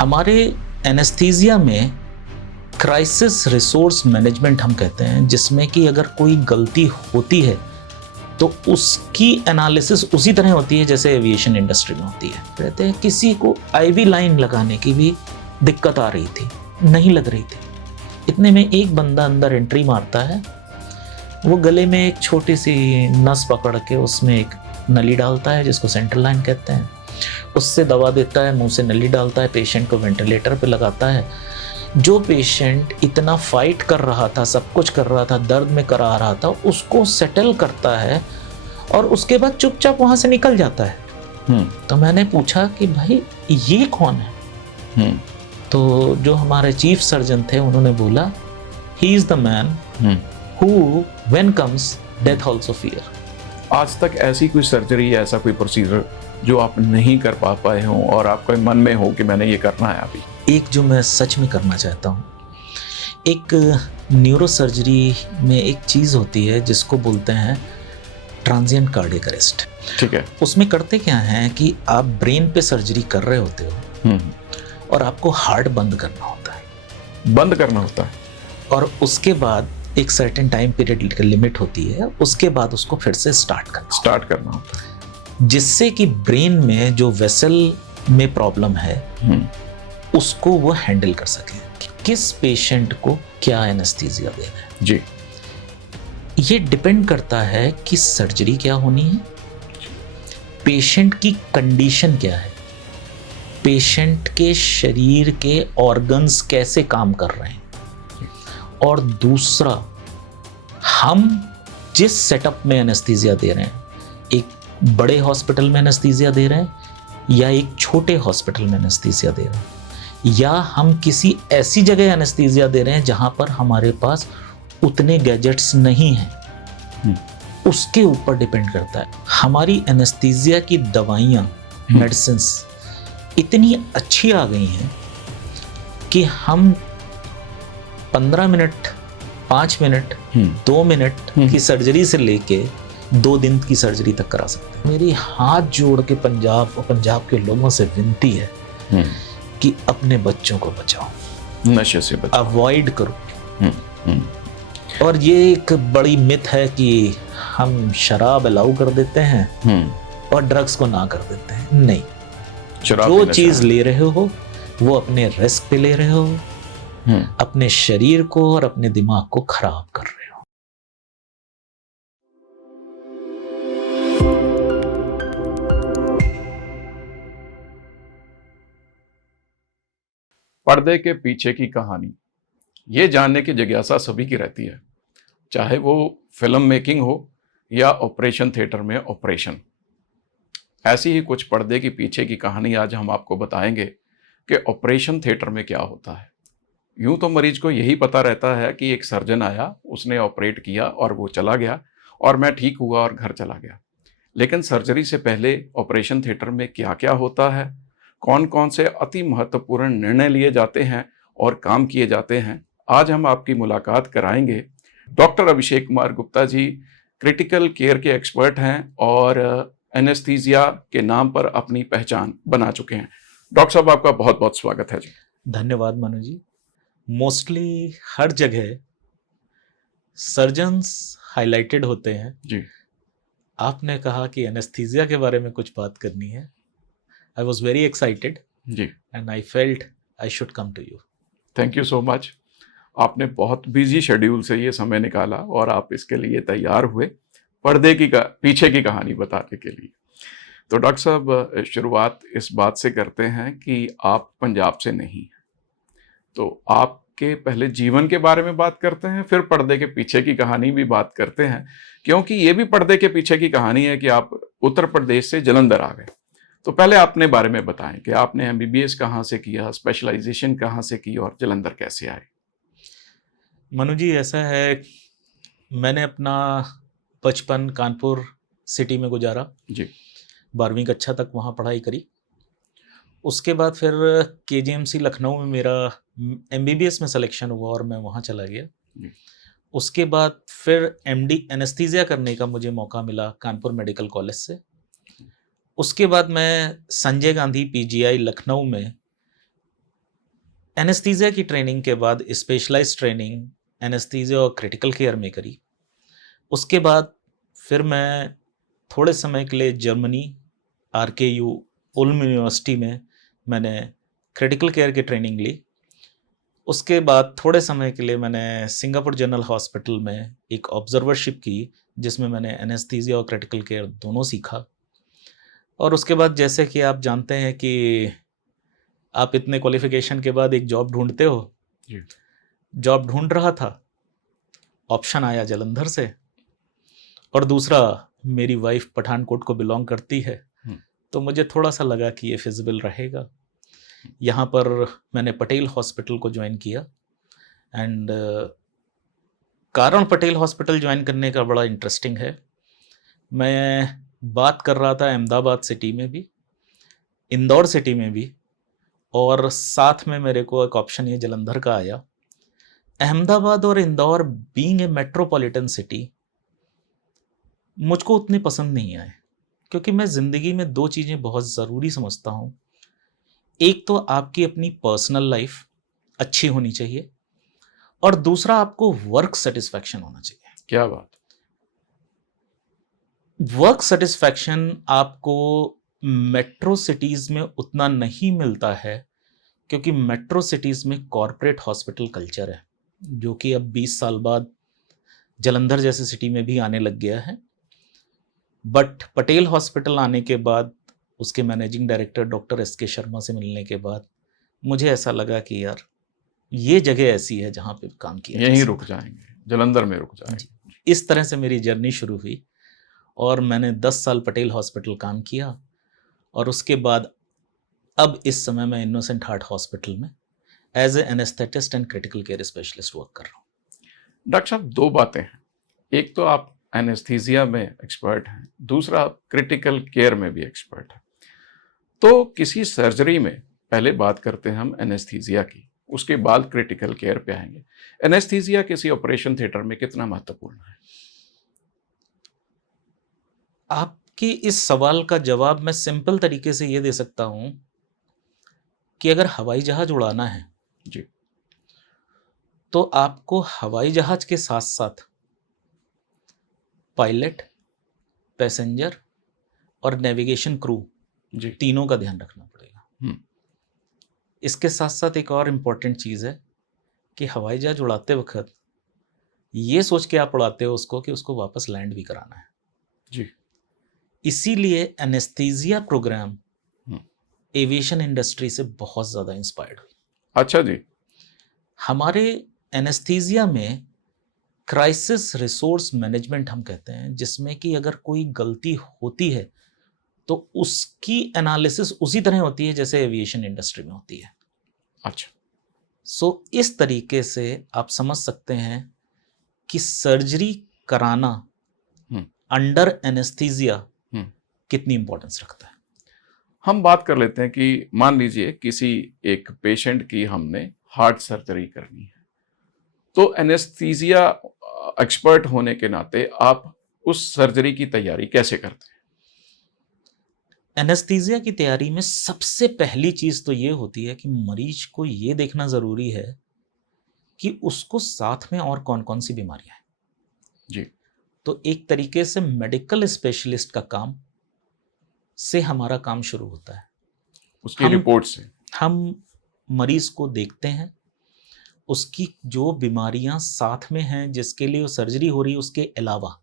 हमारे एनेस्थीसिया में crisis resource management हम कहते हैं, जिसमें कि अगर कोई गलती होती है तो उसकी एनालिसिस उसी तरह होती है जैसे एविएशन इंडस्ट्री में होती है। कहते हैं किसी को आईवी लाइन लगाने की भी दिक्कत आ रही थी, नहीं लग रही थी। इतने में एक बंदा अंदर एंट्री मारता है, वो गले में एक छोटी सी नस पकड़ के उसमें एक नली डालता है जिसको सेंट्रल लाइन कहते हैं, उससे दवा देता है, मुंह से नली डालता है, पेशेंट को वेंटिलेटर पे लगाता है। जो पेशेंट इतना फाइट कर रहा था, सब कुछ कर रहा था, दर्द में करा रहा था, उसको सेटल करता है और उसके बाद चुपचाप वहां से निकल जाता है। तो मैंने पूछा कि भाई ये कौन है? तो जो हमारे चीफ सर्जन थे उन्होंने बोला, he is the man who when comes death also fear. आज तक ऐसी कोई सर्जरी या ऐसा कोई प्रोसीजर जो आप नहीं कर पाए हों और आपके मन में हो कि मैंने ये करना है अभी? एक जो मैं सच में करना चाहता हूँ, एक न्यूरो सर्जरी में एक चीज़ होती है जिसको बोलते हैं ट्रांजिएंट कार्डियक अरेस्ट। ठीक है। उसमें करते क्या है कि आप ब्रेन पे सर्जरी कर रहे होते हो और आपको हार्ट बंद करना होता है, और उसके बाद एक सर्टेन टाइम पीरियड की लिमिट होती है, उसके बाद उसको फिर से स्टार्ट करना होता है, जिससे कि ब्रेन में जो वेसल में प्रॉब्लम है उसको वो हैंडल कर सके। किस पेशेंट को क्या एनेस्थीसिया देना है जी, ये डिपेंड करता है कि सर्जरी क्या होनी है, पेशेंट की कंडीशन क्या है, पेशेंट के शरीर के ऑर्गन्स कैसे काम कर रहे हैं, और दूसरा हम जिस सेटअप में एनेस्थीसिया दे रहे हैं, एक बड़े हॉस्पिटल में एनेस्थीसिया दे रहे हैं या एक छोटे हॉस्पिटल में एनेस्थीसिया दे रहे हैं, या हम किसी ऐसी जगह एनेस्थीसिया दे रहे हैं जहां पर हमारे पास उतने गैजेट्स नहीं हैं, उसके ऊपर डिपेंड करता है। हमारी एनेस्थीसिया की दवाइयाँ, मेडिसिन्स इतनी अच्छी आ गई हैं कि हम 15 मिनट, 5 मिनट, 2 मिनट की सर्जरी से लेके 2 दिन की सर्जरी तक करा सकते हैं। मेरी हाथ जोड़ के पंजाब के लोगों से विनती है कि अपने बच्चों को बचाओ, नशे से बचाओ, अवॉइड करो। और ये एक बड़ी मिथ है कि हम शराब अलाउ कर देते हैं और ड्रग्स को ना कर देते हैं। नहीं, जो चीज ले रहे हो वो अपने रिस्क पे ले रहे हो, अपने शरीर को और अपने दिमाग को खराब कर रहे हो। पर्दे के पीछे की कहानी, ये जानने की जिज्ञासा सभी की रहती है, चाहे वो फिल्म मेकिंग हो या ऑपरेशन थिएटर में ऑपरेशन। ऐसी ही कुछ पर्दे के पीछे की कहानी आज हम आपको बताएंगे कि ऑपरेशन थिएटर में क्या होता है। यूं तो मरीज को यही पता रहता है कि एक सर्जन आया, उसने ऑपरेट किया और वो चला गया और मैं ठीक हुआ और घर चला गया। लेकिन सर्जरी से पहले ऑपरेशन थिएटर में क्या क्या होता है, कौन कौन से अति महत्वपूर्ण निर्णय लिए जाते हैं और काम किए जाते हैं, आज हम आपकी मुलाकात कराएंगे। Doctor Abhishek Kumar Gupta ji critical care के एक्सपर्ट हैं और एनेस्थीसिया के नाम पर अपनी पहचान बना चुके हैं। डॉक्टर साहब, आपका बहुत बहुत स्वागत है जी। धन्यवाद मनु जी। मोस्टली हर जगह सर्जन्स हाईलाइटेड होते हैं जी। आपने कहा कि एनेस्थीसिया के बारे में कुछ बात करनी है। आई वॉज वेरी एक्साइटेड जी, and I felt I should come to you. Thank you so much. आपने बहुत बिजी शेड्यूल से ये समय निकाला और आप इसके लिए तैयार हुए पर्दे की पीछे की कहानी बताने के लिए। तो डॉक्टर साहब, शुरुआत इस बात से करते हैं कि आप पंजाब से नहीं हैं, तो आपके पहले जीवन के बारे में बात करते हैं, फिर पर्दे के पीछे की कहानी भी बात करते हैं, क्योंकि ये भी पर्दे के पीछे की कहानी है कि आप उत्तर प्रदेश से जालंधर आ गए। तो पहले अपने बारे में बताएं कि आपने एमबीबीएस कहाँ से किया, स्पेशलाइजेशन कहाँ से की और जालंधर कैसे आए? मनु जी, ऐसा है, मैंने अपना बचपन कानपुर सिटी में गुजारा जी। 12वीं कक्षा तक वहाँ पढ़ाई करी। उसके बाद फिर केजीएमसी लखनऊ में मेरा एमबीबीएस में सिलेक्शन हुआ और मैं वहाँ चला गया। उसके बाद फिर एमडी एनेस्थीसिया करने का मुझे मौका मिला कानपुर मेडिकल कॉलेज से। उसके बाद मैं संजय गांधी पीजीआई लखनऊ में एनेस्थीसिया की ट्रेनिंग के बाद स्पेशलाइज्ड ट्रेनिंग एनेस्थीसिया और क्रिटिकल केयर में करी। उसके बाद फिर मैं थोड़े समय के लिए जर्मनी RKU उल्म यूनिवर्सिटी में मैंने क्रिटिकल केयर की ट्रेनिंग ली। उसके बाद थोड़े समय के लिए मैंने सिंगापुर जनरल हॉस्पिटल में एक ऑब्जर्वरशिप की, जिसमें मैंने एनेस्थीसिया और क्रिटिकल केयर दोनों सीखा। और उसके बाद जैसे कि आप जानते हैं कि आप इतने क्वालिफिकेशन के बाद एक जॉब ढूंढते हो, जॉब ढूंढ रहा था, ऑप्शन आया जलंधर से, और दूसरा मेरी वाइफ पठानकोट को बिलोंग करती है, तो मुझे थोड़ा सा लगा कि ये फिजिबल रहेगा। यहाँ पर मैंने पटेल हॉस्पिटल को ज्वाइन किया। एंड कारण पटेल हॉस्पिटल ज्वाइन करने का बड़ा इंटरेस्टिंग है। मैं बात कर रहा था अहमदाबाद सिटी में भी, इंदौर सिटी में भी, और साथ में मेरे को एक ऑप्शन ये जलंधर का आया। अहमदाबाद और Indore being a metropolitan city मुझको उतने पसंद नहीं आए, क्योंकि मैं ज़िंदगी में दो चीज़ें बहुत ज़रूरी समझता हूँ। एक तो आपकी अपनी पर्सनल लाइफ अच्छी होनी चाहिए, और दूसरा आपको वर्क सेटिस्फैक्शन होना चाहिए। क्या बात। वर्क सेटिस्फैक्शन आपको मेट्रो सिटीज़ में उतना नहीं मिलता है, क्योंकि मेट्रो सिटीज़ में कॉरपोरेट हॉस्पिटल कल्चर है, जो कि अब 20 साल बाद जलंधर जैसे सिटी में भी आने लग गया है। बट पटेल हॉस्पिटल आने के बाद, उसके managing director doctor SK Sharma से मिलने के बाद, मुझे ऐसा लगा कि यार ये जगह ऐसी है जहाँ पे काम किया, यहीं रुक जाएंगे, जलंधर में रुक जाएंगे। इस तरह से मेरी जर्नी शुरू हुई, और मैंने 10 साल पटेल हॉस्पिटल काम किया। और उसके बाद अब इस समय मैं इनोसेंट हार्ट हॉस्पिटल में as a anaesthetist and critical care specialist work कर रहा हूँ। डॉक्टर साहब, दो बातें हैं। एक तो आप एनेस्थीसिया में एक्सपर्ट हैं, दूसरा आप क्रिटिकल केयर में भी एक्सपर्ट हैं। तो किसी सर्जरी में पहले बात करते हैं हम एनेस्थीसिया की, उसके बाद क्रिटिकल केयर पे आएंगे। एनेस्थीसिया किसी ऑपरेशन थिएटर में कितना महत्वपूर्ण है? आपकी इस सवाल का जवाब मैं सिंपल तरीके से ये दे सकता हूं कि अगर हवाई जहाज उड़ाना है जी, तो आपको हवाई जहाज के साथ साथ पायलट, पैसेंजर और नेविगेशन क्रू जी, तीनों का ध्यान रखना पड़ेगा। इसके साथ साथ एक और इम्पॉर्टेंट चीज़ है कि हवाई जहाज उड़ाते वक्त ये सोच के आप उड़ाते हो उसको कि उसको वापस लैंड भी कराना है। जी, इसीलिए एनेस्थीसिया प्रोग्राम एविएशन इंडस्ट्री से बहुत ज़्यादा इंस्पायर्ड हुई। अच्छा जी। हमारे एनेस्थीसिया में क्राइसिस रिसोर्स मैनेजमेंट हम कहते हैं, जिसमें कि अगर कोई गलती होती है तो उसकी एनालिसिस उसी तरह होती है जैसे एविएशन इंडस्ट्री में होती है। अच्छा। सो इस तरीके से आप समझ सकते हैं कि सर्जरी कराना अंडर एनेस्थीसिया कितनी इंपॉर्टेंस रखता है। हम बात कर लेते हैं कि मान लीजिए किसी एक पेशेंट की हमने हार्ट सर्जरी करनी है, तो एनेस्थीसिया एक्सपर्ट होने के नाते आप उस सर्जरी की तैयारी कैसे करते हैं? एनेस्थीसिया की तैयारी में सबसे पहली चीज़ तो ये होती है कि मरीज को ये देखना ज़रूरी है कि उसको साथ में और कौन कौन सी बीमारियां हैं। जी। तो एक तरीके से मेडिकल स्पेशलिस्ट का काम से हमारा काम शुरू होता है। उसकी रिपोर्ट से हम मरीज को देखते हैं, उसकी जो बीमारियां साथ में हैं जिसके लिए वो सर्जरी हो रही है, उसके अलावा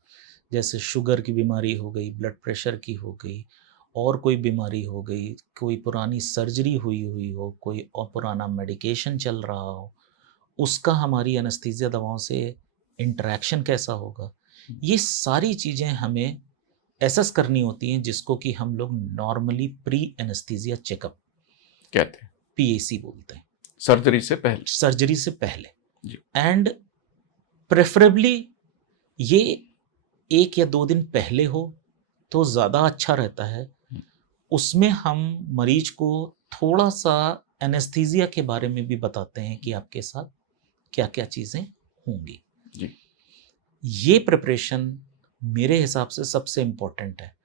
जैसे शुगर की बीमारी हो गई, ब्लड प्रेशर की हो गई, और कोई बीमारी हो गई, कोई पुरानी सर्जरी हुई हो, कोई और पुराना मेडिकेशन चल रहा हो, उसका हमारी एनेस्थीसिया दवाओं से इंटरेक्शन कैसा होगा, ये सारी चीज़ें हमें एसेस करनी होती हैं, जिसको कि हम लोग नॉर्मली प्री एनेस्थीसिया चेकअप कहते हैं, PAC बोलते हैं, सर्जरी से पहले। सर्जरी से पहले। जी। एंड प्रेफरेबली ये 1 या 2 दिन पहले हो तो ज़्यादा अच्छा रहता है। उसमें हम मरीज को थोड़ा सा एनेस्थीसिया के बारे में भी बताते हैं कि आपके साथ क्या क्या चीज़ें होंगी। जी। ये प्रिपरेशन मेरे हिसाब से सबसे इम्पोर्टेंट है,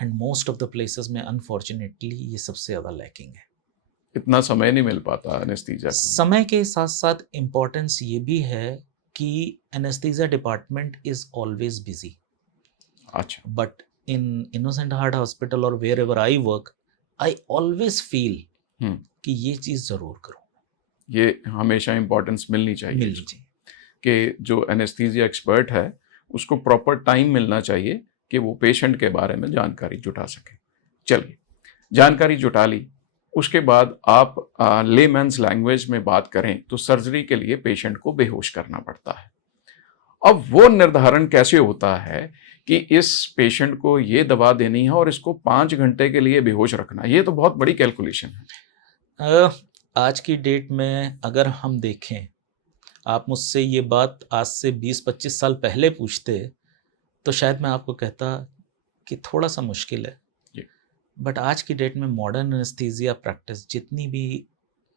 and most of the places में अनफॉर्चुनेटली ये सबसे ज़्यादा लैकिंग है। इतना समय नहीं मिल पाता एनेस्थीसिया को। समय के साथ साथ इम्पोर्टेंस ये भी है कि anaesthesia department is always busy, अच्छा, but in innocent heart hospital और wherever I work, I always feel hmm, कि ये चीज़ ज़रूर करूँ, ये हमेशा इंपॉर्टेंस मिलनी चाहिए मिलनी इसको, चाहिए। कि जो एनेस्थीसिया एक्सपर्ट है उसको प्रॉपर टाइम मिलना चाहिए कि वो पेशेंट के बारे में जानकारी जुटा सके। चलिए, जानकारी जुटा ली, उसके बाद आप लेमैन्स लैंग्वेज में बात करें तो सर्जरी के लिए पेशेंट को बेहोश करना पड़ता है। अब वो निर्धारण कैसे होता है कि इस पेशेंट को ये दवा देनी है और इसको 5 घंटे के लिए बेहोश रखना, ये तो बहुत बड़ी कैलकुलेशन है। आज की डेट में अगर हम देखें, आप मुझसे ये बात आज से 20-25 साल पहले पूछते तो शायद मैं आपको कहता कि थोड़ा सा मुश्किल है, बट आज की डेट में मॉडर्न एनेस्थीसिया प्रैक्टिस, जितनी भी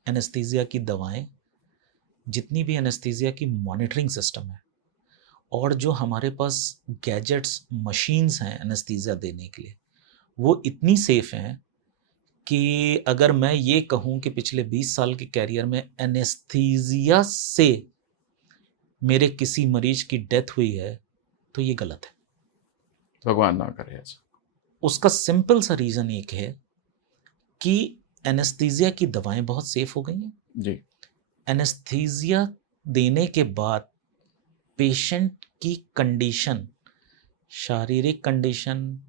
एनेस्थीसिया की दवाएं, जितनी भी एनेस्थीसिया की मॉनिटरिंग सिस्टम है, और जो हमारे पास गैजेट्स मशीन्स हैं एनेस्थीसिया देने के लिए, वो इतनी सेफ हैं कि अगर मैं ये कहूँ कि पिछले 20 साल के कैरियर में एनेस्थीसिया से मेरे किसी मरीज की डेथ हुई है तो ये गलत है। भगवान ना करे ऐसा। उसका सिंपल सा रीज़न एक है कि एनेस्थीसिया की दवाएं बहुत सेफ हो गई हैं जी, एनेस्थीसिया देने के बाद पेशेंट की कंडीशन, शारीरिक कंडीशन,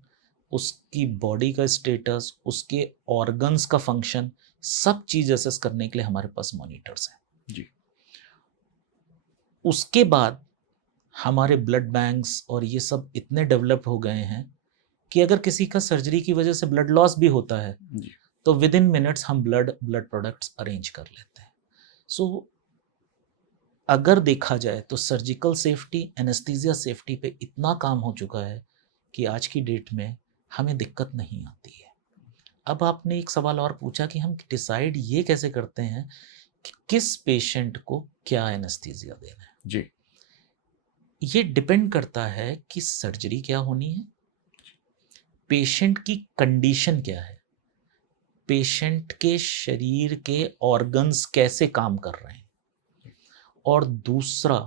उसकी बॉडी का स्टेटस, उसके ऑर्गन्स का फंक्शन, सब चीज़ असेस करने के लिए हमारे पास मॉनिटर्स हैं जी, उसके बाद हमारे ब्लड बैंक्स और ये सब इतने डेवलप हो गए हैं कि अगर किसी का सर्जरी की वजह से ब्लड लॉस भी होता है जी, तो विद इन मिनट्स हम ब्लड प्रोडक्ट्स अरेंज कर लेते हैं। सो अगर देखा जाए तो सर्जिकल सेफ्टी, एनेस्थीसिया सेफ्टी पे इतना काम हो चुका है कि आज की डेट में हमें दिक्कत नहीं आती है। अब आपने एक सवाल और पूछा कि हम डिसाइड ये कैसे करते हैं कि किस पेशेंट को क्या एनेस्थीसिया देना है। जी, ये डिपेंड करता है कि सर्जरी क्या होनी है, पेशेंट की कंडीशन क्या है, पेशेंट के शरीर के ऑर्गन्स कैसे काम कर रहे हैं, और दूसरा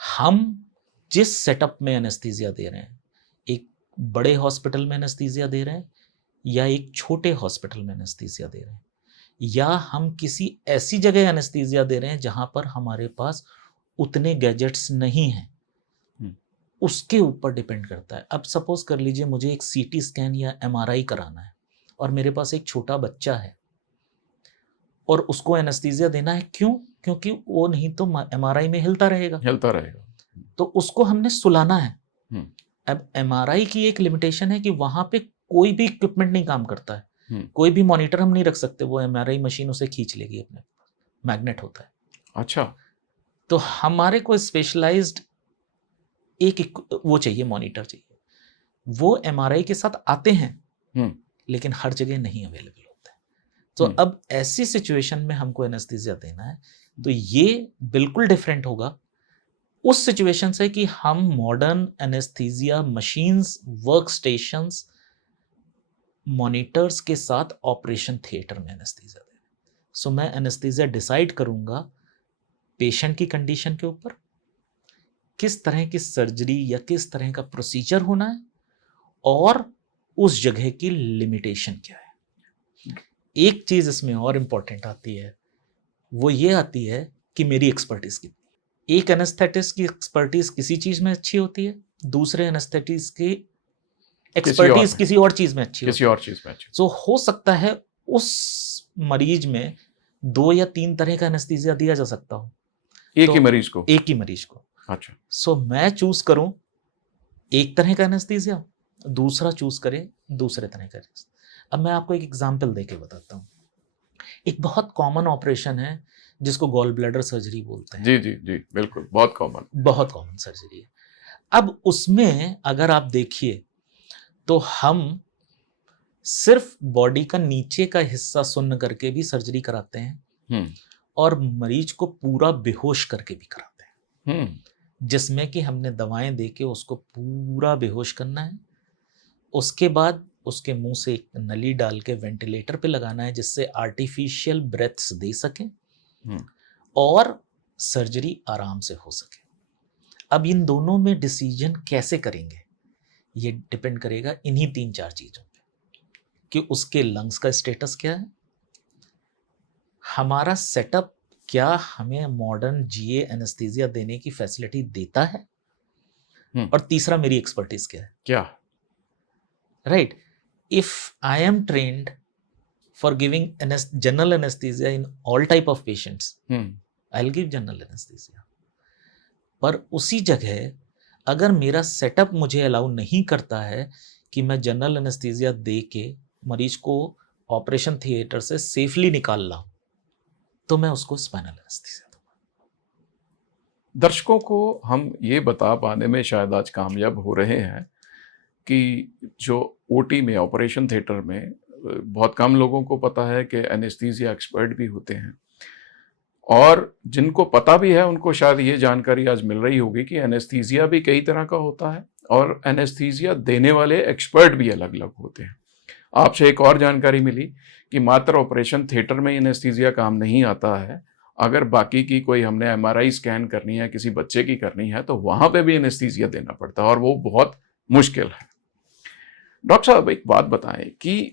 हम जिस सेटअप में एनेस्थीसिया दे रहे हैं, एक बड़े हॉस्पिटल में एनेस्थीसिया दे रहे हैं या एक छोटे हॉस्पिटल में एनेस्थीसिया दे रहे हैं, या हम किसी ऐसी जगह एनेस्थीसिया दे रहे हैं जहां पर हमारे पास उतने गैजेट्स नहीं हैं, उसके ऊपर डिपेंड करता है। अब सपोज कर लीजिए मुझे एक सीटी स्कैन या एमआरआई कराना है और मेरे पास एक छोटा बच्चा है और उसको एनेस्थीसिया देना है, क्यों? क्योंकि वो नहीं तो एमआरआई में हिलता रहेगा, तो उसको हमने सुलाना है। अब एमआरआई की एक लिमिटेशन है कि वहां पे कोई भी इक्विपमेंट नहीं काम करता है, कोई भी मॉनिटर हम नहीं रख सकते, वो एमआरआई मशीन उसे खींच लेगी, अपने मैग्नेट होता है। अच्छा, तो हमारे को स्पेशलाइज्ड एक वो चाहिए, मॉनिटर चाहिए। वो एमआरआई के साथ आते हैं लेकिन हर जगह नहीं अवेलेबल होता है। तो अब ऐसी सिचुएशन में हमको एनेस्थीसिया देना है तो ये बिल्कुल डिफरेंट होगा उस सिचुएशन से कि हम modern anaesthesia machines, work stations, monitors के साथ ऑपरेशन थिएटर में एनेस्थीसिया दे। सो मैं एनेस्थीसिया डिसाइड करूंगा पेशेंट की कंडीशन के ऊपर, किस तरह की सर्जरी या किस तरह का प्रोसीजर होना है, और उस जगह की लिमिटेशन क्या है। एक चीज इसमें और इंपॉर्टेंट आती है, वो ये आती है कि मेरी एक्सपर्टीज कितनी। एक एनेस्थेटिस्ट की एक्सपर्टीज किसी चीज में अच्छी होती है, दूसरे एनेस्थेटिस्ट की एक्सपर्टीज किसी और चीज में अच्छी होती है। सो हो सकता है उस मरीज में 2 या 3 तरह का एनेस्थीसिया दिया जा सकता हो एक ही मरीज को। अच्छा, सो मैं चूज करूं एक तरह का एनेस्थीसिया, दूसरा चूज करे दूसरे तरह का। अब मैं आपको एक एग्जांपल देके बताता हूं। एक बहुत कॉमन ऑपरेशन है जिसको गॉल ब्लैडर सर्जरी बोलते हैं। जी जी जी, बिल्कुल, बहुत कॉमन सर्जरी है। अब उसमें अगर आप देखिए तो हम सिर्फ बॉडी का नीचे का हिस्सा सुन्न करके भी सर्जरी कराते हैं और मरीज को पूरा बेहोश करके भी कराते हैं, जिसमें कि हमने दवाएं देके उसको पूरा बेहोश करना है। उसके बाद उसके मुंह से एक नली डाल के वेंटिलेटर पे लगाना है, जिससे आर्टिफिशियल ब्रेथ्स दे सकें और सर्जरी आराम से हो सके। अब इन दोनों में डिसीजन कैसे करेंगे, ये डिपेंड करेगा इन्हीं 3-4 चीज़ों पे, कि उसके लंग्स का स्टेटस क्या है, हमारा सेटअप क्या हमें मॉडर्न जीए एनेस्थीसिया देने की फैसिलिटी देता है, और तीसरा मेरी एक्सपर्टीज क्या है। क्या right, if I am trained for giving general anaesthesia in all type of patients, I will give general anaesthesia. पर उसी जगह अगर मेरा सेटअप मुझे अलाउ नहीं करता है कि मैं जनरल एनेस्थीसिया दे के मरीज को ऑपरेशन थिएटर से सेफली निकाल लाऊं, तो मैं उसको स्पाइनल एनेस्थीसिया दूंगा। दर्शकों को हम ये बता पाने में शायद आज कामयाब हो रहे हैं कि जो ओटी में, ऑपरेशन थिएटर में, बहुत कम लोगों को पता है कि एनेस्थीसिया एक्सपर्ट भी होते हैं, और जिनको पता भी है उनको शायद ये जानकारी आज मिल रही होगी कि एनेस्थीसिया भी कई तरह का होता है और एनेस्थीसिया देने वाले एक्सपर्ट भी अलग अलग होते हैं। आपसे एक और जानकारी मिली कि मात्र ऑपरेशन थिएटर में एनेस्थीसिया काम नहीं आता है, अगर बाकी की कोई हमने एमआरआई स्कैन करनी है, किसी बच्चे की करनी है, तो वहां पे भी एनेस्थीसिया देना पड़ता है और वो बहुत मुश्किल है। डॉक्टर साहब, एक बात बताएं कि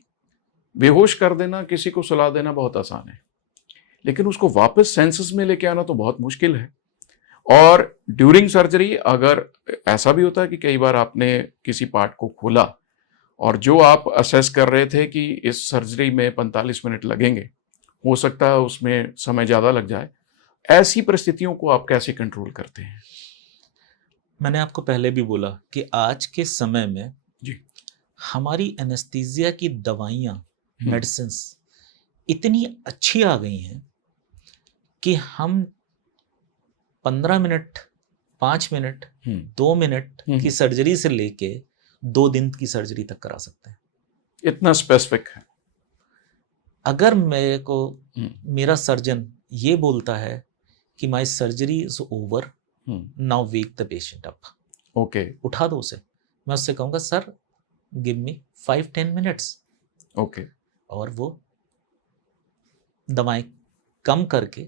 बेहोश कर देना, किसी को सुला देना बहुत आसान है, लेकिन उसको वापस सेंसेस में लेके आना तो बहुत मुश्किल है। और ड्यूरिंग सर्जरी अगर ऐसा भी होता है कि कई बार आपने किसी पार्ट को खोला और जो आप असेस कर रहे थे कि इस सर्जरी में 45 मिनट लगेंगे, हो सकता है उसमें समय ज़्यादा लग जाए, ऐसी परिस्थितियों को आप कैसे कंट्रोल करते हैं? मैंने आपको पहले भी बोला कि आज के समय में जी, हमारी एनेस्थीसिया की दवाइयाँ, मेडिसिन्स इतनी अच्छी आ गई हैं कि हम 15 मिनट, 5 मिनट, 2 मिनट की सर्जरी से लेके 2 दिन की सर्जरी तक करा सकते हैं। इतना स्पेसिफिक है। अगर मेरे को मेरा सर्जन ये बोलता है कि my surgery is over, now wake the patient up, okay, उठा दो उसे, मैं उससे कहूँगा sir give me 5-10 minutes, okay, और वो दवाएं कम करके,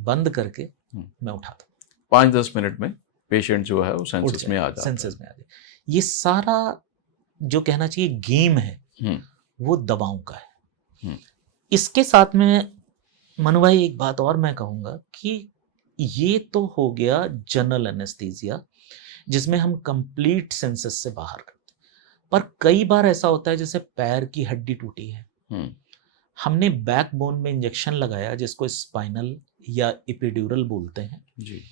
बंद करके मैं उठा दूँ। 5-10 मिनट में पेशेंट जो है वो सेंसेस में आ जाता है। सेंसेस में आ जाए। ये सारा जो कहना चाहिए गेम है वो दवाओं का है। इसके साथ में मनु भाई एक बात और मैं कहूँगा कि ये तो हो गया जनरल एनेस्थीसिया, जिसमें हम कंप्लीट सेंसेस से बाहर करते हैं। पर कई बार ऐसा होता है जैसे पैर की हड्डी टूटी है, हमने बैकबोन में इंजेक्शन लगाया जिसको स्पाइनल या एपिड्यूरल बोलते हैं जी।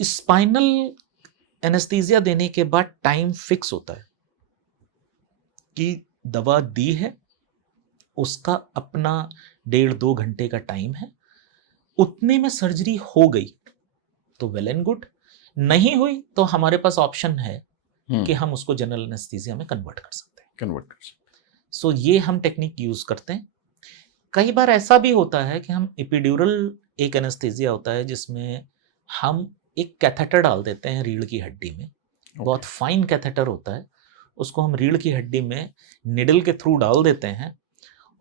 स्पाइनल एनेस्थीसिया देने के बाद टाइम फिक्स होता है कि दवा दी है, उसका अपना 1.5-2 घंटे का टाइम है, उतने में सर्जरी हो गई तो वेल एंड गुड, नहीं हुई तो हमारे पास ऑप्शन है कि हम उसको जनरल एनेस्थीसिया में कन्वर्ट कर सकते हैं। सो ये हम टेक्निक यूज करते हैं। कई बार ऐसा भी होता है कि हम एपिड्यूरल एक एनेस्थीसिया होता है जिसमें हम एक कैथेटर डाल देते हैं रीढ़ की हड्डी में, बहुत फाइन कैथेटर होता है, उसको हम रीढ़ की हड्डी में निडल के थ्रू डाल देते हैं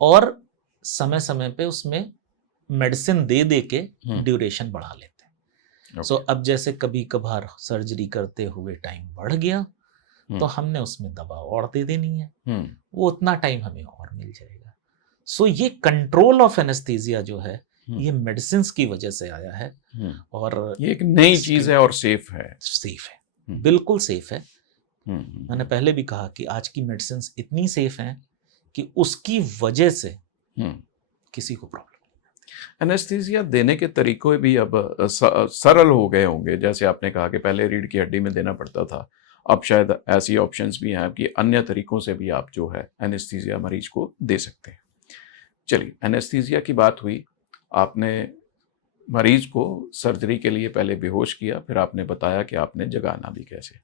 और समय समय पे उसमें मेडिसिन दे दे के ड्यूरेशन बढ़ा लेते हैं। सो अब जैसे कभी कभार सर्जरी करते हुए टाइम बढ़ गया तो हमने उसमें दवा और दे देनी है, वो उतना टाइम हमें और मिल जाएगा। सो ये कंट्रोल ऑफ एनेस्थीसिया जो है ये मेडिसिन की वजह से आया है और ये एक नई चीज है और सेफ है, बिल्कुल सेफ है। मैंने पहले भी कहा कि आज की मेडिसिन इतनी सेफ हैं कि उसकी वजह से किसी को प्रॉब्लम नहीं। एनेस्थीसिया देने के तरीकों भी अब सरल हो गए होंगे, जैसे आपने कहा कि पहले रीढ़ की हड्डी में देना पड़ता था, अब शायद ऐसी ऑप्शंस भी हैं कि अन्य तरीकों से भी आप जो है एनेस्थीसिया मरीज को दे सकते हैं। चलिए, एनेस्थीसिया की बात हुई, आपने मरीज को सर्जरी के लिए पहले बेहोश किया, फिर आपने बताया कि आपने जगाना भी कैसे।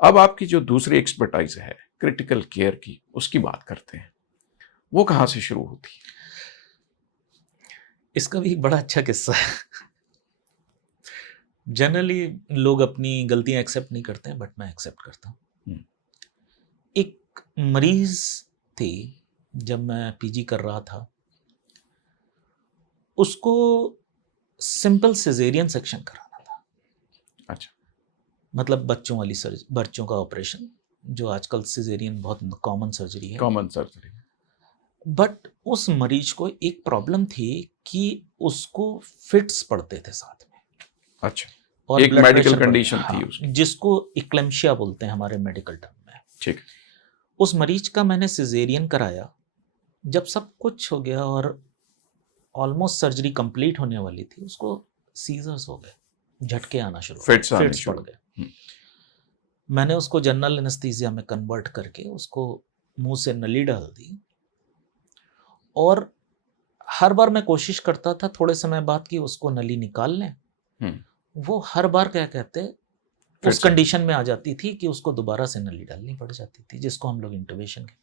अब आपकी जो दूसरी एक्सपर्टाइज है क्रिटिकल केयर की, उसकी बात करते हैं, वो कहाँ से शुरू होती है? इसका भी एक बड़ा अच्छा किस्सा है। जनरली लोग अपनी गलतियां एक्सेप्ट नहीं करते हैं, बट मैं एक्सेप्ट करता हूँ। एक एक मरीज थी, जब मैं पीजी कर रहा था, उसको सिंपल सिजेरियन सेक्शन कराना था। अच्छा। मतलब बच्चों का ऑपरेशन, जो आजकल सिजेरियन बहुत कॉमन सर्जरी है। Common surgery. बट उस मरीज को एक प्रॉब्लम थी कि उसको फिट्स पड़ते थे साथ में। अच्छा। और एक ब्लड मेडिकल प्रेशर कंडीशन थी हाँ, उसकी। जिसको इक्लेम्शिया बोलते हैं हमारे मेडिकल टर्म में। ठीक। उस मरीज का मैंने सिजेरियन कराया। जब सब कुछ हो गया और ऑलमोस्ट सर्जरी कंप्लीट होने वाली थी, उसको सीजर्स हो गए, झटके आना शुरू हो गए, फिट्स आने फिट्स पड़ शुरू। गए। मैंने उसको जनरल एनेस्थीसिया में कन्वर्ट करके उसको मुंह से नली डाल दी, और हर बार मैं कोशिश करता था थोड़े समय बाद कि उसको नली निकाल लें। वो हर बार क्या कहते उस फिट्स कंडीशन में आ जाती थी कि उसको दोबारा से नली डालनी पड़ जाती थी, जिसको हम लोग इंटुबेशन कहते।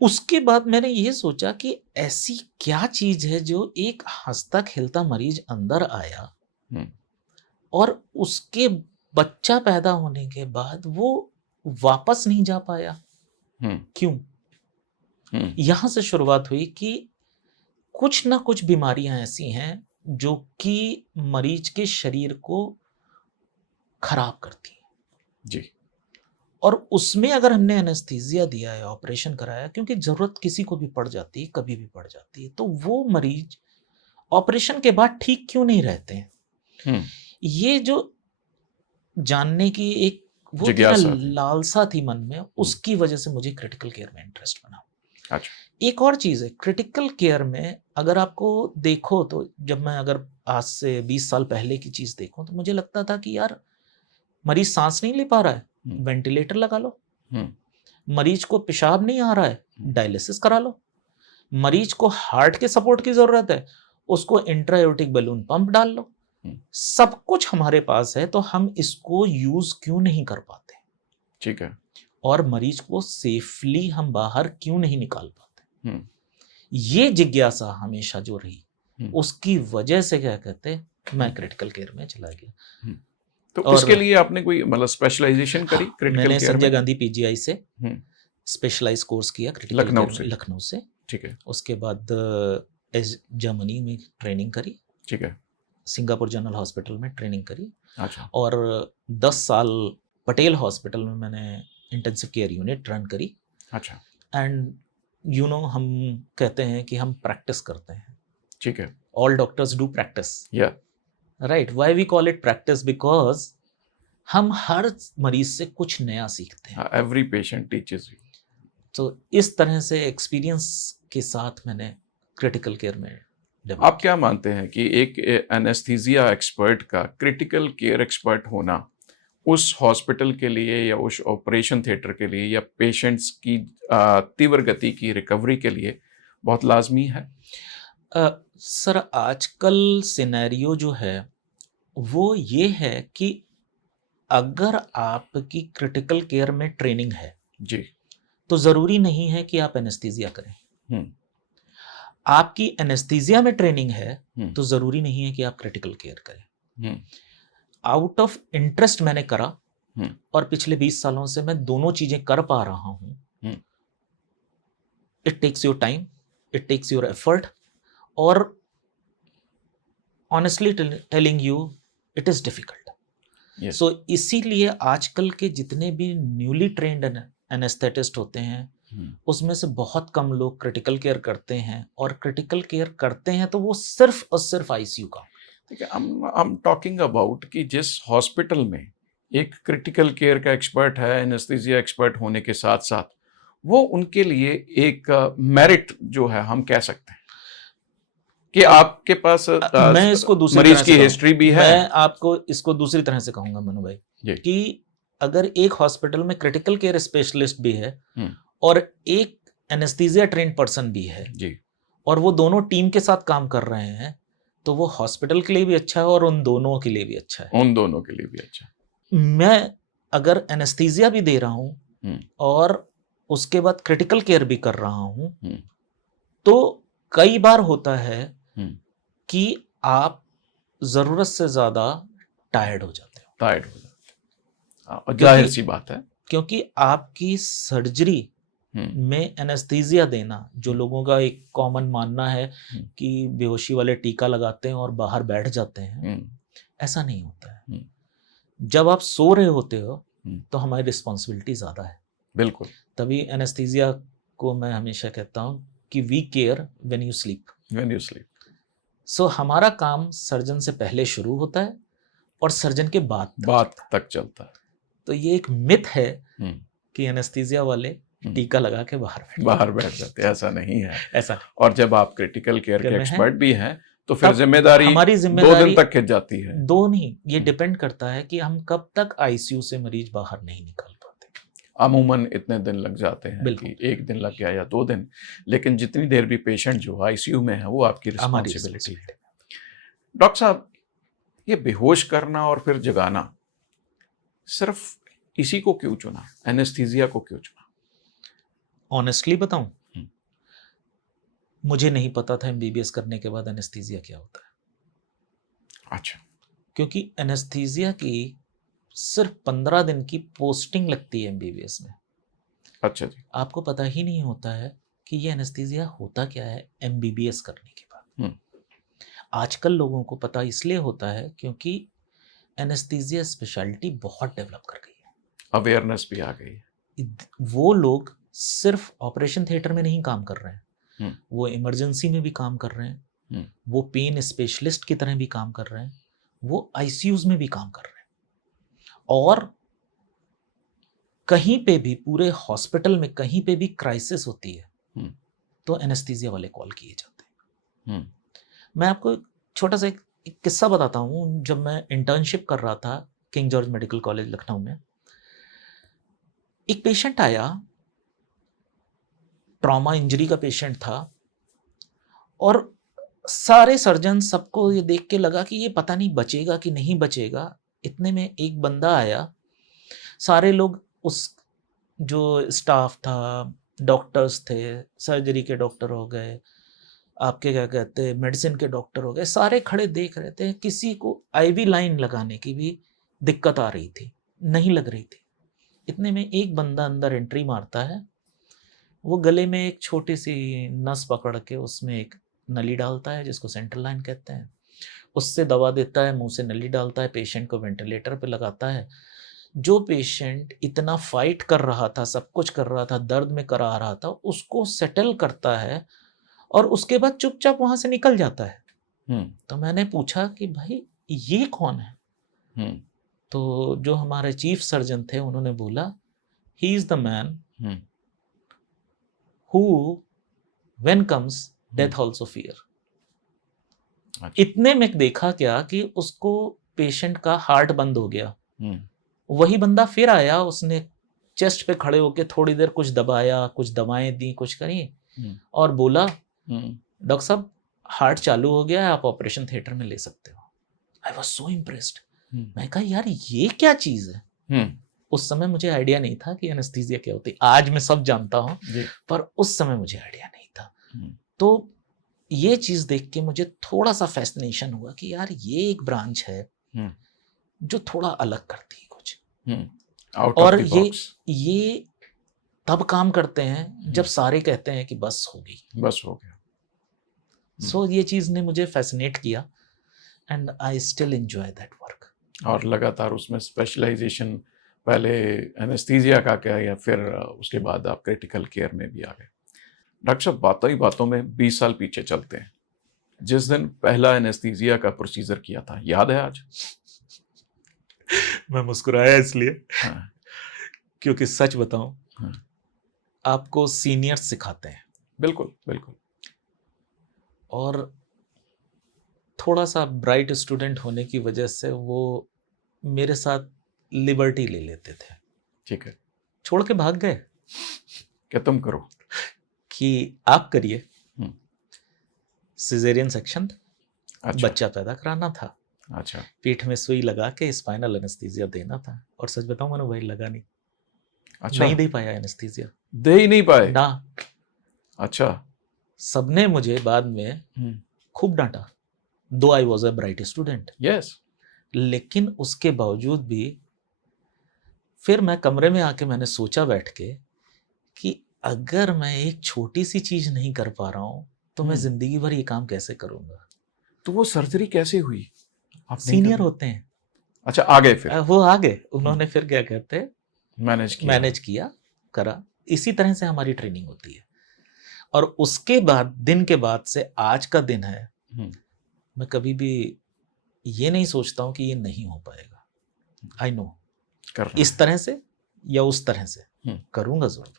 उसके बाद मैंने ये सोचा कि ऐसी क्या चीज है जो एक हंसता खेलता मरीज अंदर आया और उसके बच्चा पैदा होने के बाद वो वापस नहीं जा पाया। क्यों? यहां से शुरुआत हुई कि कुछ ना कुछ बीमारियां ऐसी हैं जो कि मरीज के शरीर को खराब करती हैं जी। और उसमें अगर हमने एनेस्थीसिया दिया है, ऑपरेशन कराया, क्योंकि जरूरत किसी को भी पड़ जाती है, कभी भी पड़ जाती है, तो वो मरीज ऑपरेशन के बाद ठीक क्यों नहीं रहते हैं। ये जो जानने की एक वो लालसा थी मन में, उसकी वजह से मुझे क्रिटिकल केयर में इंटरेस्ट बना। अच्छा। एक और चीज है क्रिटिकल केयर में, अगर आपको देखो तो जब मैं अगर आज से 20 साल पहले की चीज देखूं तो मुझे लगता था कि यार मरीज सांस नहीं ले पा रहा है, वेंटिलेटर लगा लो। मरीज को पेशाब नहीं आ रहा है, डायलिसिस करा लो। मरीज को हार्ट के सपोर्ट की जरूरत है, उसको इंट्राएयोटिक बलून पंप डाल लो। सब कुछ हमारे पास है, तो हम इसको यूज क्यों नहीं कर पाते? ठीक है। और मरीज को सेफली हम बाहर क्यों नहीं निकाल पाते? ये जिज्ञासा हमेशा जो रही, उसकी वजह से क्या कहते मैं क्रिटिकल केयर में चला गया। तो इसके लिए आपने कोई मतलब स्पेशलाइजेशन करी क्रिटिकल केयर में? मैंने संजय गांधी पीजीआई से स्पेशलाइज कोर्स किया क्रिटिकल केयर में, लखनऊ से। ठीक है। उसके बाद जर्मनी में ट्रेनिंग करी। ठीक है। सिंगापुर जनरल हॉस्पिटल में ट्रेनिंग करी। अच्छा। और 10 साल पटेल हॉस्पिटल में मैंने इंटेंसिव केयर यूनिट रन करी। अच्छा। एंड हम कहते हैं कि हम प्रैक्टिस करते हैं। ठीक है। All doctors do practice. Yeah right. Why we call it practice? Because हम हर मरीज से कुछ नया सीखते हैं। Every patient teaches you. तो इस तरह से एक्सपीरियंस के साथ मैंने क्रिटिकल केयर में आप क्या मानते हैं कि एक एनेस्थीसिया एक्सपर्ट का क्रिटिकल केयर एक्सपर्ट होना उस हॉस्पिटल के लिए या उस ऑपरेशन थिएटर के लिए या पेशेंट्स की तीव्र गति की रिकवरी के लिए बहुत लाजमी है? सर, आजकल सिनेरियो जो है वो ये है कि अगर आपकी क्रिटिकल केयर में ट्रेनिंग है जी, तो जरूरी नहीं है कि आप एनेस्थीसिया करें। आपकी एनेस्थीसिया में ट्रेनिंग है तो जरूरी नहीं है कि आप क्रिटिकल केयर करें। आउट ऑफ इंटरेस्ट मैंने करा और पिछले 20 सालों से मैं दोनों चीजें कर पा रहा हूं। It takes your time, it takes your effort, और honestly telling you it is difficult. So इसीलिए आजकल के जितने भी न्यूली ट्रेन्ड एनेस्थेटिस्ट होते हैं उसमें से बहुत कम लोग क्रिटिकल केयर करते हैं, और क्रिटिकल केयर करते हैं तो वो सिर्फ और सिर्फ आईसीयू का। ठीक है। I'm टॉकिंग अबाउट कि जिस हॉस्पिटल में एक क्रिटिकल केयर का एक्सपर्ट है, एनेस्थीसिया एक्सपर्ट होने के साथ साथ वो उनके लिए एक मेरिट जो है हम कह सकते हैं कि आपके पास मैं इसको दूसरी मरीज की हिस्ट्री भी है। मैं आपको इसको दूसरी तरह से कहूंगा मनु भाई कि अगर एक हॉस्पिटल में क्रिटिकल केयर स्पेशलिस्ट भी है और एक एनेस्थीसिया ट्रेन्ड पर्सन भी है जी, और वो दोनों टीम के साथ काम कर रहे हैं, तो वो हॉस्पिटल के लिए भी अच्छा है और उन दोनों के लिए भी अच्छा है। उन दोनों के लिए भी अच्छा। मैं अगर एनेस्थीसिया भी दे रहा हूं और उसके बाद क्रिटिकल केयर भी कर रहा हूं, तो कई बार होता है कि आप जरूरत से ज्यादा टायर्ड हो जाते हो। और जाहिर सी बात है क्योंकि आपकी सर्जरी में एनेस्थीसिया देना, जो लोगों का एक कॉमन मानना है कि बेहोशी वाले टीका लगाते हैं और बाहर बैठ जाते हैं, ऐसा नहीं होता है। जब आप सो रहे होते हो तो हमारी रिस्पॉन्सिबिलिटी ज़्यादा है। बिल्कुल। तभी एनेस्थीसिया को मैं हमेशा कहता हूँ कि we care when you sleep. So हमारा काम सर्जन से पहले शुरू होता है और सर्जन के बाद तक चलता है। तो ये एक मिथ है कि एनेस्थीसिया वाले टीका लगा के बाहर बैठ जाते, ऐसा नहीं है। ऐसा नहीं। और जब आप क्रिटिकल केयर के एक्सपर्ट भी हैं तो फिर हमारी जिम्मेदारी 2 दिन तक खिंच जाती है। 2 नहीं, ये डिपेंड करता है कि हम कब तक आईसीयू से मरीज बाहर नहीं निकाल पाते। अमूमन इतने दिन लग जाते हैं कि 1 दिन लग गया या 2 दिन, लेकिन जितनी देर भी पेशेंट जो आईसीयू में है वो आपकी रिस्पॉन्सिबिलिटी है। डॉक्टर साहब, ये बेहोश करना और फिर जगाना, सिर्फ इसी को क्यों चुना, एनेस्थीसिया को क्यों चुना? ऑनेस्टली बताऊं, मुझे नहीं पता था एमबीबीएस करने के बाद एनेस्थीसिया क्या होता है। अच्छा। क्योंकि एनेस्थीसिया की सिर्फ 15 दिन की पोस्टिंग लगती है एमबीबीएस में। अच्छा जी। आपको पता ही नहीं होता है कि ये एनेस्थीसिया होता क्या है एमबीबीएस करने के बाद। आजकल लोगों को पता इसलिए होता है क्योंकि एनेस्थीसिया स्पेशलिटी बहुत डेवलप कर गई है, अवेयरनेस भी आ गई है। वो लोग सिर्फ ऑपरेशन थिएटर में नहीं काम कर रहे हैं, वो इमरजेंसी में भी काम कर रहे हैं, वो पेन स्पेशलिस्ट की तरह भी काम कर रहे हैं, वो आईसीयूज में भी काम कर रहे हैं। और कहीं पे भी, पूरे हॉस्पिटल में कहीं पे भी क्राइसिस होती है तो एनेस्थीसिया वाले कॉल किए जाते हैं। मैं आपको एक छोटा सा एक किस्सा बताता हूँ। जब मैं इंटर्नशिप कर रहा था king George medical college Lucknow में, एक पेशेंट आया, ट्रॉमा इंजरी का पेशेंट था, और सारे सर्जन, सबको ये देख के लगा कि ये पता नहीं बचेगा कि नहीं बचेगा। इतने में एक बंदा आया, सारे लोग, उस जो स्टाफ था, डॉक्टर्स थे, सर्जरी के डॉक्टर हो गए, आपके क्या कहते हैं मेडिसिन के डॉक्टर हो गए, सारे खड़े देख रहे थे। किसी को आईवी लाइन लगाने की भी दिक्कत आ रही थी, नहीं लग रही थी। इतने में एक बंदा अंदर एंट्री मारता है, वो गले में एक छोटी सी नस पकड़ के उसमें एक नली डालता है जिसको सेंट्रल लाइन कहते हैं, उससे दवा देता है, मुंह से नली डालता है, पेशेंट को वेंटिलेटर पे लगाता है। जो पेशेंट इतना फाइट कर रहा था, सब कुछ कर रहा था, दर्द में करा रहा था, उसको सेटल करता है और उसके बाद चुपचाप वहां से निकल जाता है। तो मैंने पूछा कि भाई ये कौन है? तो जो हमारे चीफ सर्जन थे उन्होंने बोला, he is the man who when comes death also fear। इतने में देखा क्या कि उसको पेशेंट का हार्ट बंद हो गया। वही बंदा फिर आया, उसने चेस्ट पे खड़े होके थोड़ी देर कुछ दबाया, कुछ दवाएं दी, कुछ करी, और बोला डॉक्टर साहब हार्ट चालू हो गया है, आप ऑपरेशन थिएटर में ले सकते हो। I was so impressed. मैं कहा यार ये क्या चीज है। उस समय मुझे आइडिया नहीं था कि एनेस्थीसिया क्या होती है। आज मैं सब जानता हूँ, पर उस समय मुझे आइडिया नहीं था। तो ये चीज देख के मुझे थोड़ा सा फैसिनेशन हुआ कि यार ये एक ब्रांच है जो थोड़ा अलग करती है कुछ, और ये तब काम करते हैं जब सारे कहते हैं कि बस हो गई, बस हो गया। सो ये चीज ने मुझे फैसिनेट किया and I still enjoy that work. और लगातार उसमें स्पेशलाइजेशन, पहले एनेस्थीसिया का क्या, या फिर उसके बाद आप क्रिटिकल केयर में भी आ गए। डॉक्टर साहब, बातों ही बातों में 20 साल पीछे चलते हैं। जिस दिन पहला एनेस्थीसिया का प्रोसीजर किया था, याद है आज? मैं मुस्कुराया इसलिए क्योंकि सच बताऊं, आपको सीनियर सिखाते हैं। बिल्कुल बिल्कुल। और थोड़ा सा ब्राइट स्टूडेंट होने की वजह से वो मेरे साथ लिबर्टी ले लेते थे। ठीक है। छोड़ के भाग गए क्या तुम करो, कि आप करिए। सिजेरियन सेक्शन, अच्छा, बच्चा पैदा कराना था। अच्छा, पीठ में सुई लगा के स्पाइनल एनेस्थीसिया देना था। और सच बताऊं मनु भाई, लगा नहीं। अच्छा, नहीं दे पाया एनेस्थीसिया, दे ही नहीं पाए ना। अच्छा। सबने मुझे बाद में खूब डांटा, दो I was a bright student. Yes. लेकिन उसके बावजूद भी फिर मैं कमरे में आके मैंने सोचा बैठ के कि अगर मैं एक छोटी सी चीज नहीं कर पा रहा हूँ तो मैं जिंदगी भर ये काम कैसे करूंगा। तो वो सर्जरी कैसे हुई? आप नहीं सीनियर कर- होते हैं, अच्छा, आ गए फिर वो आ गए, उन्होंने फिर क्या कहते हैं मैनेज किया, करा। इसी तरह से हमारी ट्रेनिंग होती है। और उसके बाद दिन के बाद से आज का दिन है, मैं कभी भी ये नहीं सोचता हूँ कि ये नहीं हो पाएगा। आई नो इस तरह से या उस तरह से करूंगा जरूर।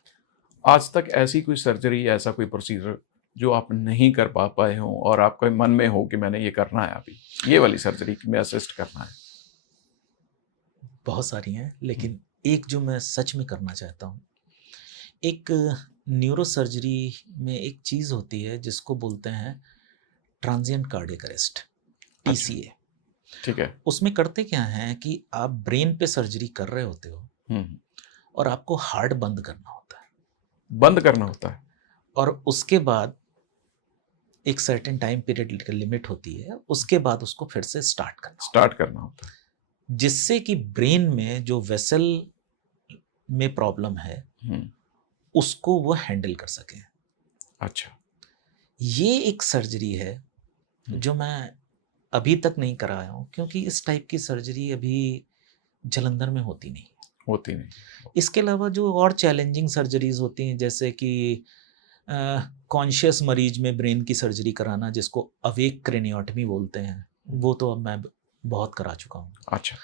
आज तक ऐसी कोई सर्जरी, ऐसा कोई प्रोसीजर जो आप नहीं कर पाए हो और आपके मन में हो कि मैंने ये करना है, अभी ये वाली सर्जरी में असिस्ट करना है? बहुत सारी हैं, लेकिन एक जो मैं सच में करना चाहता हूँ, एक न्यूरो सर्जरी में एक चीज़ होती है जिसको बोलते हैं ट्रांजिएंट कार्डियक अरेस्ट, TCA। ठीक है। उसमें करते क्या है कि आप ब्रेन पे सर्जरी कर रहे होते हो और आपको हार्ट बंद करना होता है, और उसके बाद एक सर्टेन टाइम पीरियड लिमिट होती है, उसके बाद उसको फिर से स्टार्ट करना होता है, जिससे कि ब्रेन में जो वेसल में प्रॉब्लम है उसको वो हैंडल कर सके। अच्छा, ये एक सर्जरी है जो मैं अभी तक नहीं कराया हूँ, क्योंकि इस टाइप की सर्जरी अभी जलंधर में होती नहीं। इसके अलावा जो और चैलेंजिंग सर्जरीज होती हैं, जैसे कि कॉन्शियस मरीज में ब्रेन की सर्जरी कराना, जिसको अवेक क्रेनियोटमी बोलते हैं, वो तो अब मैं बहुत करा चुका हूँ। अच्छा,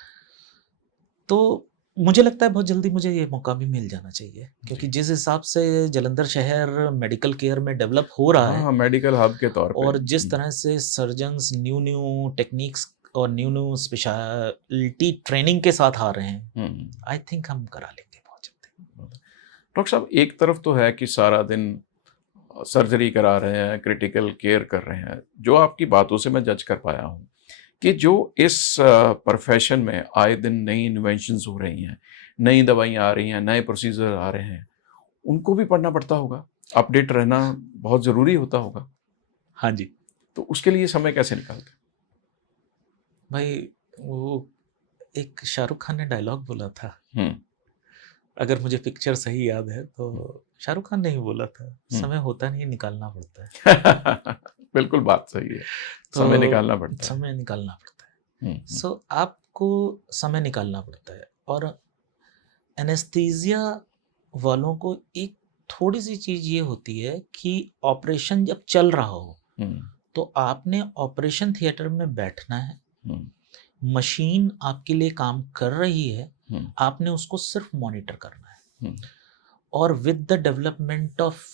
तो मुझे लगता है बहुत जल्दी मुझे ये मौका भी मिल जाना चाहिए, क्योंकि जिस हिसाब से जलंधर शहर मेडिकल केयर में डेवलप हो रहा है, मेडिकल हब के तौर पे, और जिस तरह से सर्जन्स न्यू टेक्निक्स और न्यू स्पेशलिटी ट्रेनिंग के साथ आ रहे हैं, आई थिंक हम करा लेंगे बहुत जल्दी। डॉक्टर साहब, एक तरफ तो है कि सारा दिन सर्जरी करा रहे हैं, क्रिटिकल केयर कर रहे हैं, जो आपकी बातों से मैं जज कर पाया हूँ कि जो इस प्रोफेशन में आए दिन नई इन्वेंशंस हो रही हैं, नई दवाइयाँ आ रही हैं, नए प्रोसीजर आ रहे हैं, उनको भी पढ़ना पड़ता होगा, अपडेट रहना बहुत ज़रूरी होता होगा। हाँ जी। तो उसके लिए समय कैसे निकालते? भाई, वो एक शाहरुख खान ने डायलॉग बोला था, अगर मुझे पिक्चर सही याद है तो शाहरुख खान ने ही बोला था, समय होता नहीं, निकालना पड़ता है। बिल्कुल बात सही है, तो समय निकालना पड़ता है। सो आपको समय निकालना पड़ता है। और एनेस्थीसिया वालों को एक थोड़ी सी चीज ये होती है कि ऑपरेशन जब चल रहा हो तो आपने ऑपरेशन थिएटर में बैठना है, मशीन आपके लिए काम कर रही है, आपने उसको सिर्फ मॉनिटर करना है। और with the development of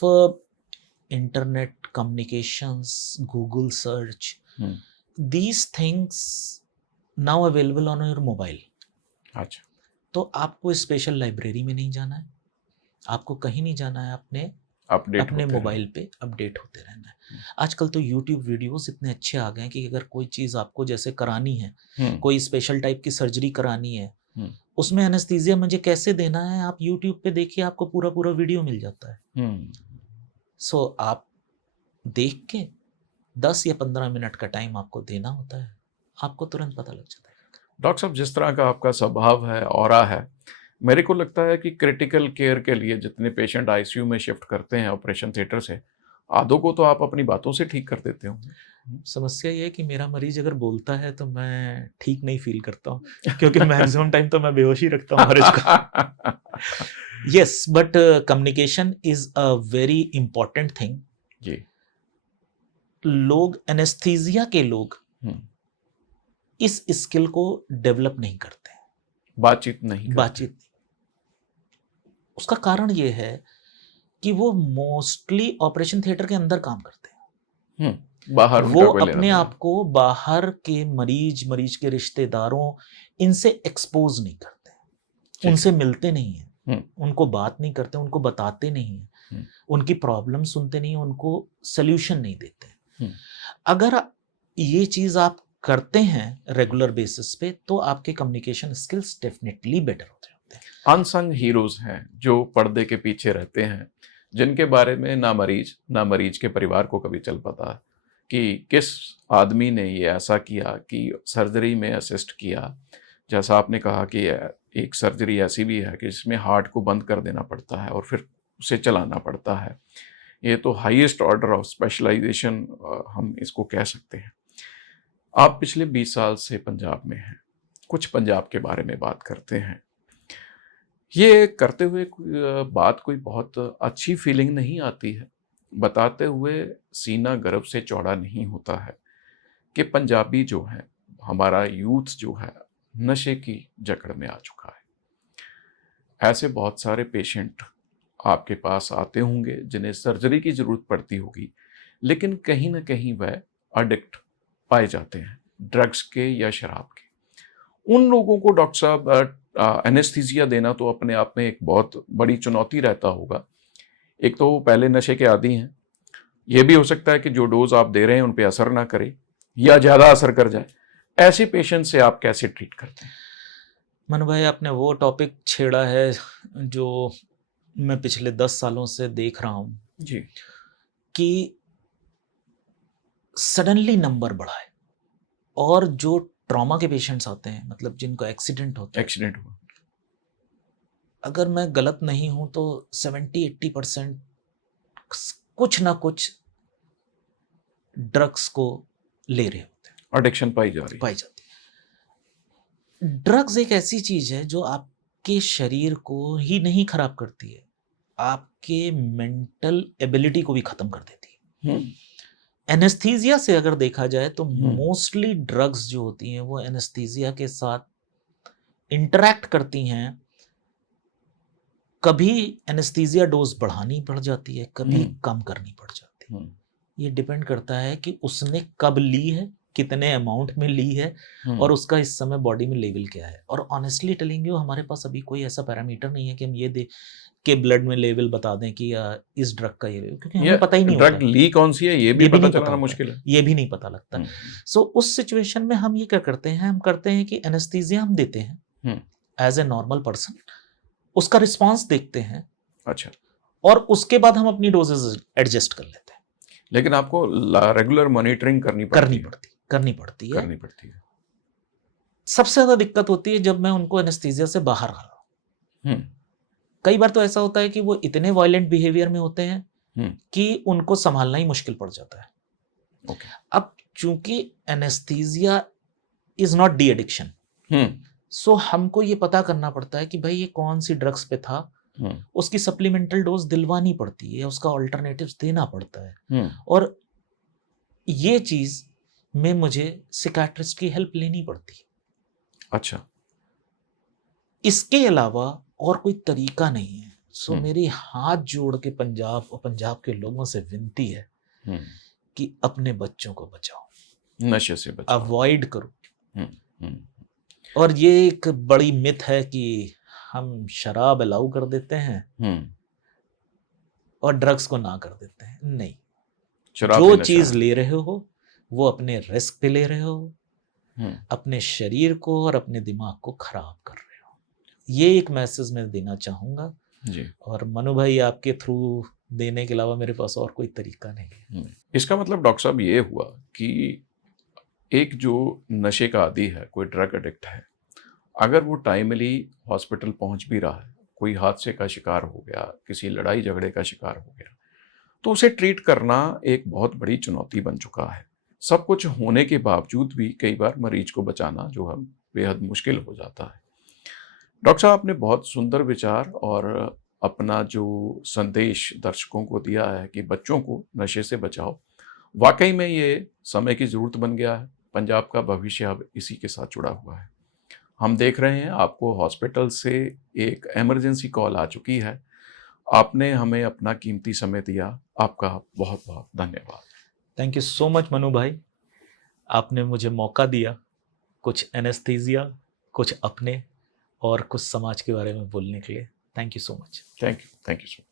internet communications, Google search, these things now available on your mobile. अच्छा, तो आपको स्पेशल लाइब्रेरी में नहीं जाना है, आपको कहीं नहीं जाना है, अपने मोबाइल पे अपडेट होते रहना है। आजकल तो यूट्यूब वीडियोस इतने अच्छे आ गए हैं कि अगर कोई चीज़ आपको जैसे करानी है, कोई स्पेशल टाइप की सर्जरी करानी है, उसमें एनेस्थीसिया मुझे कैसे देना है, आप यूट्यूब पे देखिए, आपको पूरा वीडियो मिल जाता है। सो आप देख के 10 या 15 मिनट का टाइम आपको देना होता है, आपको तुरंत पता लग जाता है। डॉक्टर साहब, जिस तरह का आपका स्वभाव है, ऑरा है, मेरे को लगता है कि क्रिटिकल केयर के लिए जितने पेशेंट आईसीयू में शिफ्ट करते हैं ऑपरेशन थिएटर से, आधों को तो आप अपनी बातों से ठीक कर देते हो। समस्या ये है कि मेरा मरीज अगर बोलता है तो मैं ठीक नहीं फील करता हूँ, क्योंकि मैक्सिमम टाइम तो मैं बेहोश ही रखता हूँ मरीज को। Yes, but communication is a very important thing. जी, लोग एनेस्थीसिया के लोग इस स्किल को डेवलप नहीं करते, बातचीत नहीं। उसका कारण ये है कि वो मोस्टली ऑपरेशन थिएटर के अंदर काम करते हैं, बाहर वो अपने आप को बाहर के मरीज के रिश्तेदारों इनसे एक्सपोज नहीं करते, उनसे मिलते नहीं हैं, उनको बात नहीं करते, उनको बताते नहीं हैं, उनकी प्रॉब्लम सुनते नहीं, उनको सोल्यूशन नहीं देते। अगर ये चीज आप करते हैं रेगुलर बेसिस पे तो आपके कम्युनिकेशन स्किल्स डेफिनेटली बेटर होते हैं। अनसंग हीरोज हैं जो पर्दे के पीछे रहते हैं, जिनके बारे में ना मरीज के परिवार को कभी चल पता कि किस आदमी ने ये ऐसा किया कि सर्जरी में असिस्ट किया। जैसा आपने कहा कि एक सर्जरी ऐसी भी है कि जिसमें हार्ट को बंद कर देना पड़ता है और फिर उसे चलाना पड़ता है। ये तो हाईएस्ट ऑर्डर ऑफ स्पेशलाइजेशन हम इसको कह सकते हैं। आप पिछले 20 साल से पंजाब में हैं, कुछ पंजाब के बारे में बात करते हैं। ये करते हुए बात कोई बहुत अच्छी फीलिंग नहीं आती है, बताते हुए सीना गर्व से चौड़ा नहीं होता है कि पंजाबी जो है, हमारा यूथ जो है, नशे की जकड़ में आ चुका है। ऐसे बहुत सारे पेशेंट आपके पास आते होंगे जिन्हें सर्जरी की ज़रूरत पड़ती होगी, लेकिन कहीं ना कहीं वह एडिक्ट पाए जाते हैं, ड्रग्स के या शराब के। उन लोगों को डॉक्टर साहब एनेस्थीसिया देना तो अपने आप में एक बहुत बड़ी चुनौती रहता होगा। एक तो वो पहले नशे के आदी हैं, ये भी हो सकता है कि जो डोज आप दे रहे हैं उन पे असर ना करे या ज़्यादा असर कर जाए। ऐसे पेशेंट से आप कैसे ट्रीट करते हैं? मनु भाई, आपने वो टॉपिक छेड़ा है जो मैं पिछले 10 सालों से देख रहा हूँ जी। कि सडनली नंबर बढ़ा है और जो ट्रॉमा के पेशेंट्स आते हैं, मतलब जिनको एक्सीडेंट होता है, एक्सीडेंट हुआ, अगर मैं गलत नहीं हूं तो 70-80% कुछ ना कुछ ड्रग्स को ले रहे होते हैं, एडिक्शन पाई जा रही पाई जाती है। ड्रग्स एक ऐसी चीज है जो आपके शरीर को ही नहीं खराब करती है, आपके मेंटल एबिलिटी को भी खत्म कर देती है। एनेस्थीसिया से अगर देखा जाए तो मोस्टली ड्रग्स जो होती हैं वो एनेस्थीसिया के साथ इंटरैक्ट करती हैं। कभी एनेस्थीसिया डोज बढ़ानी पड़ जाती है, कभी कम करनी पड़ जाती है। ये डिपेंड करता है कि उसने कब ली है, कितने अमाउंट में ली है और उसका इस समय बॉडी में लेवल क्या है। और ऑनेस्टली टेलिंग यू, हमारे पास अभी कोई ऐसा पैरामीटर नहीं है कि हम ये दे के ब्लड में लेवल बता दें कि इस ड्रग का ये, क्योंकि हमें पता ही नहीं होता। ड्रग ली कौन सी है ये भी पता चलाना मुश्किल है, ये भी नहीं पता लगता। सो उस सिचुएशन में हम ये क्या करते हैं, हम करते हैं कि एनेस्थीसिया हम देते हैं एज ए नॉर्मल पर्सन, उसका रिस्पांस देखते हैं। अच्छा। और उसके बाद हम अपनी डोजेज एडजस्ट कर लेते हैं। लेकिन आपको रेगुलर मॉनिटरिंग करनी पड़ती है। सबसे ज्यादा दिक्कत होती है जब मैं उनको एनेस्थीसिया से बाहर आ रहा हूं। कई बार तो ऐसा होता है कि वो इतने वायलेंट बिहेवियर में होते हैं कि उनको संभालना ही मुश्किल पड़ जाता है। अब चूंकि anaesthesia is not the addiction, so हमको ये पता करना पड़ता है कि भाई ये कौन सी ड्रग्स पे था, उसकी सप्लीमेंटल डोज दिलवानी पड़ती है, उसका ऑल्टरनेटिव्स देना पड़ता है। और ये चीज में मुझे सिकाट्रिस्ट की हेल्प लेनी पड़ती है। अच्छा। इसके अलावा और कोई तरीका नहीं है। सो मेरी हाथ जोड़ के पंजाब और पंजाब के लोगों से विनती है कि अपने बच्चों को बचाओ, नशे से बचाओ, अवॉइड करो। और ये एक बड़ी मिथ है कि हम शराब अलाउ कर देते हैं और ड्रग्स को ना कर देते हैं। नहीं, जो चीज ले रहे हो वो अपने रिस्क पे ले रहे हो, अपने शरीर को और अपने दिमाग को खराब कर रहे हो। ये एक मैसेज मैं देना चाहूंगा जी। और मनु भाई, आपके थ्रू देने के अलावा मेरे पास और कोई तरीका नहीं है। इसका मतलब डॉक्टर साहब ये हुआ कि एक जो नशे का आदी है, कोई ड्रग एडिक्ट है, अगर वो टाइमली हॉस्पिटल पहुंच भी रहा है, कोई हादसे का शिकार हो गया, किसी लड़ाई झगड़े का शिकार हो गया, तो उसे ट्रीट करना एक बहुत बड़ी चुनौती बन चुका है। सब कुछ होने के बावजूद भी कई बार मरीज को बचाना जो है बेहद मुश्किल हो जाता है। डॉक्टर साहब, आपने बहुत सुंदर विचार और अपना जो संदेश दर्शकों को दिया है कि बच्चों को नशे से बचाओ, वाकई में ये समय की ज़रूरत बन गया है। पंजाब का भविष्य अब इसी के साथ जुड़ा हुआ है। हम देख रहे हैं आपको हॉस्पिटल से एक इमरजेंसी कॉल आ चुकी है, आपने हमें अपना कीमती समय दिया, आपका बहुत बहुत धन्यवाद। Thank you so much Manu भाई, आपने मुझे मौका दिया कुछ एनेस्थीसिया, कुछ अपने और कुछ समाज के बारे में बोलने के लिए। Thank you so much. Thank you so much.